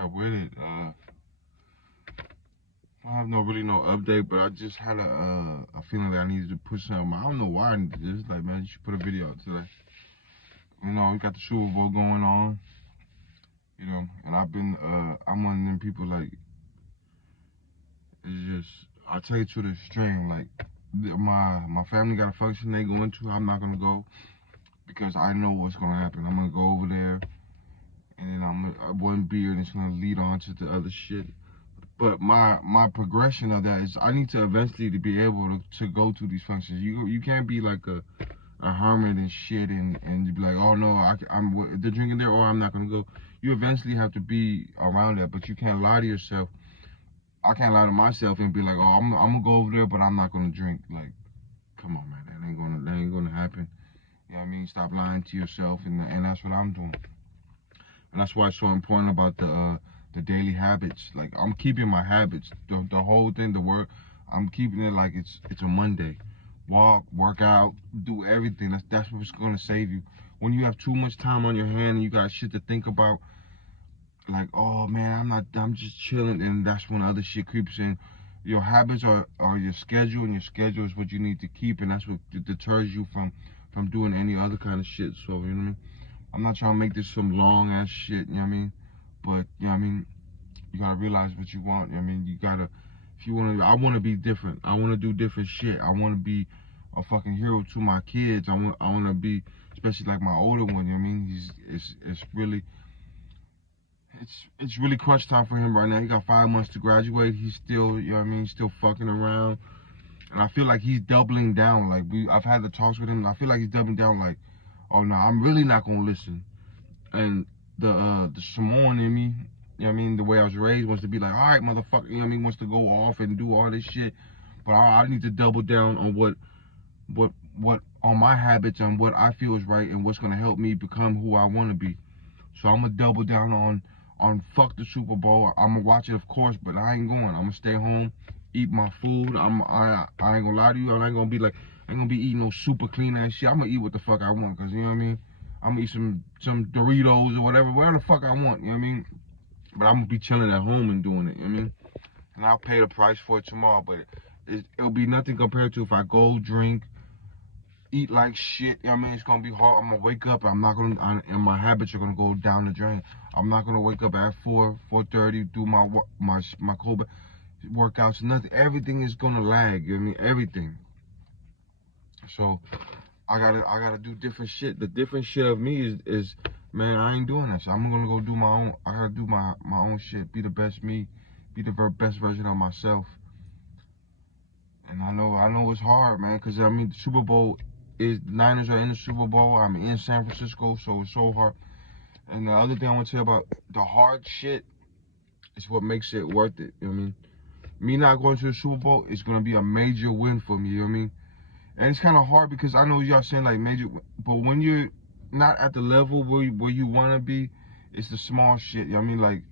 got with it. I have really no update, but I just had a feeling that I needed to push something. I don't know why I need to do this. Like, man, you should put a video out today. You know, we got the Super Bowl going on. You know, and I'm one of them people, like, it's just, I tell you to the extreme, like, my family got a function they going to, I'm not gonna go, because I know what's gonna happen. I'm gonna go over there, and then I wouldn't be here, and it's gonna lead on to the other shit. But my progression of that is I need to eventually to be able to go to these functions. You can't be like a hermit and shit and you be like, oh no, I'm they're drinking there, or I'm not gonna go. You eventually have to be around that, but you can't lie to yourself. I can't lie to myself and be like, oh, I'm gonna go over there, but I'm not gonna drink. Like, come on, man, that ain't gonna happen. You know what I mean? Stop lying to yourself, and that's what I'm doing. And that's why it's so important about the daily habits. Like, I'm keeping my habits, the whole thing, the work. I'm keeping it like it's a Monday. Work out, do everything. That's what's gonna save you. When you have too much time on your hand and you got shit to think about, like, oh man, I'm just chilling, and that's when other shit creeps in. Your habits are your schedule, and your schedule is what you need to keep, and that's what deters you from doing any other kind of shit. So, you know what I mean? I'm not trying to make this some long ass shit, you know what I mean? But, you know what I mean? You gotta realize what you want, you know what I mean? You gotta, if you wanna, I wanna be different. I wanna do different shit. I wanna be a fucking hero to my kids. I wanna be, especially like my older one, you know what I mean? It's really crunch time for him right now. He got 5 months to graduate. He's still, you know what I mean? Still fucking around. And I feel like he's doubling down. Like, I've had the talks with him, and I feel like he's doubling down, like, oh no, I'm really not gonna listen. And the Samoan in me, you know what I mean, the way I was raised, wants to be like, all right, motherfucker, you know what I mean, wants to go off and do all this shit. But I need to double down on what on my habits and what I feel is right and what's gonna help me become who I wanna be. So I'm gonna double down on fuck the Super Bowl. I'm gonna watch it, of course, but I ain't going. I'm gonna stay home, eat my food. I ain't gonna lie to you. I ain't gonna be like, I ain't gonna be eating no super clean ass shit. I'm gonna eat what the fuck I want, cause you know what I mean. I'm gonna eat some Doritos or whatever the fuck I want. You know what I mean. But I'm gonna be chilling at home and doing it. You know what I mean. And I'll pay the price for it tomorrow, but it'll be nothing compared to if I go drink, eat like shit. You know what I mean? It's gonna be hard. I'm gonna wake up. I'm not gonna, and my habits are gonna go down the drain. I'm not gonna wake up at 4:30, do my cold workouts. Nothing. Everything is gonna lag. You know what I mean? Everything. So I gotta do different shit. The different shit of me is man, I ain't doing that. So I'm gonna go do my own. I gotta do my own shit. Be the best me. Be the best version of myself. And I know it's hard, man, because I mean the Super Bowl is, the Niners are in the Super Bowl. I'm in San Francisco, so it's so hard. And the other thing I want to tell you about the hard shit is what makes it worth it. You know what I mean? Me not going to the Super Bowl is gonna be a major win for me. You know what I mean? And it's kind of hard because I know y'all saying like major, but when you're not at the level where you want to be, it's the small shit. You know what I mean? Like,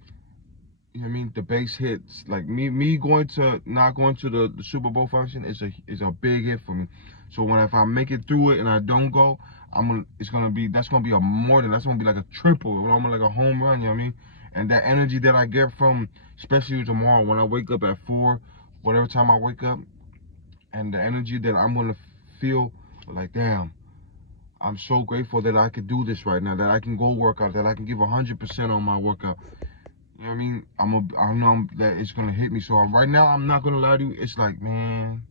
you know what I mean? The base hits. Like me not going to the Super Bowl function is a big hit for me. So if I make it through it and I don't go, that's gonna be that's gonna be like a triple, almost like a home run. You know what I mean? And that energy that I get from, especially tomorrow when I wake up at 4, whatever time I wake up, and the energy that I'm gonna feel, like, damn, I'm so grateful that I could do this right now, that I can go work out, that I can give 100% on my workout. You know what I mean? I know that it's gonna hit me. So right now, I'm not gonna lie to you. It's like, man,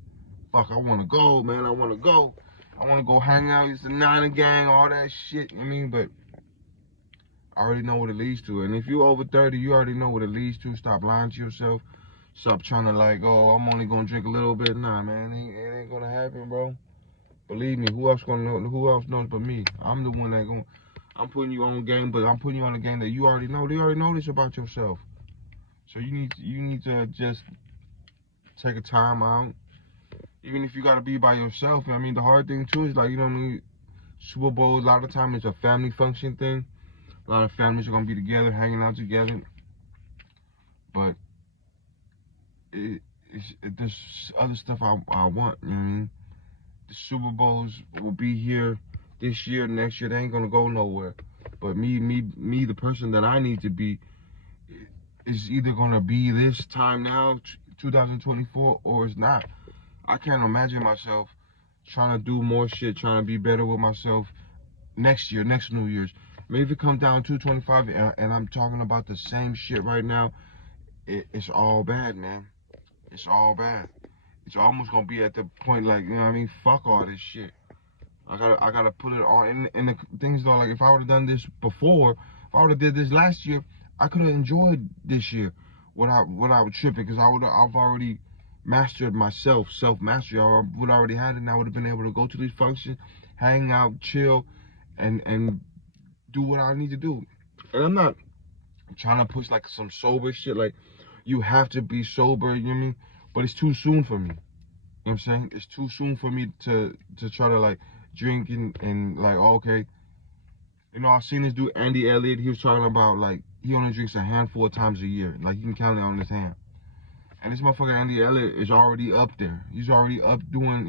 fuck, I wanna go, man. I wanna go. I wanna go hang out. It's the Niner gang, all that shit. You know what I mean? But I already know what it leads to. And if you're over 30, you already know what it leads to. Stop lying to yourself. Stop trying to like, oh, I'm only gonna drink a little bit. Nah, man, it ain't gonna happen, bro. Believe me, who else gonna know? Who else knows but me? I'm the one that gonna. I'm putting you on game, but I'm putting you on a game that you already know. They already know this about yourself. So you need to just take a time out. Even if you gotta be by yourself. I mean, the hard thing too is like, you know what I mean. Super Bowl, a lot of time it's a family function thing. A lot of families are gonna be together, hanging out together. But there's other stuff I want. You know what I mean? The Super Bowls will be here this year, next year. They ain't gonna go nowhere. But me, the person that I need to be, it's either gonna be this time now, 2024, or it's not. I can't imagine myself trying to do more shit, trying to be better with myself next year, next New Year's. Maybe if it comes down to 25 and I'm talking about the same shit right now, it's all bad, man. It's all bad. It's almost gonna be at the point like, you know what I mean? Fuck all this shit. I gotta put it on. And the things though, like if I would have done this before, if I would have did this last year, I could have enjoyed this year without tripping, because I've already mastered myself, self mastery. I would already had it, and I would have been able to go to these functions, hang out, chill, and do what I need to do. And I'm not trying to push like some sober shit, like you have to be sober, you know what I mean? But it's too soon for me. You know what I'm saying? It's too soon for me to try to like drink and like, oh, okay. You know, I seen this dude, Andy Elliott, he was talking about like he only drinks a handful of times a year. Like you can count it on his hand. And this motherfucker Andy Elliott is already up there. He's already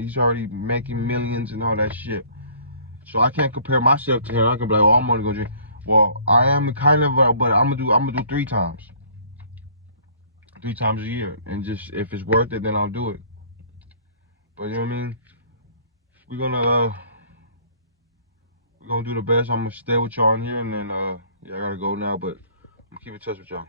he's already making millions and all that shit. So I can't compare myself to him. I can be like, oh, I'm only gonna drink. Well, I am kind of, but I'm gonna do 3 times. 3 times a year. And just, if it's worth it, then I'll do it. But you know what I mean? We're gonna do the best. I'm gonna stay with y'all in here, and then yeah, I gotta go now, but I'm gonna keep in touch with y'all.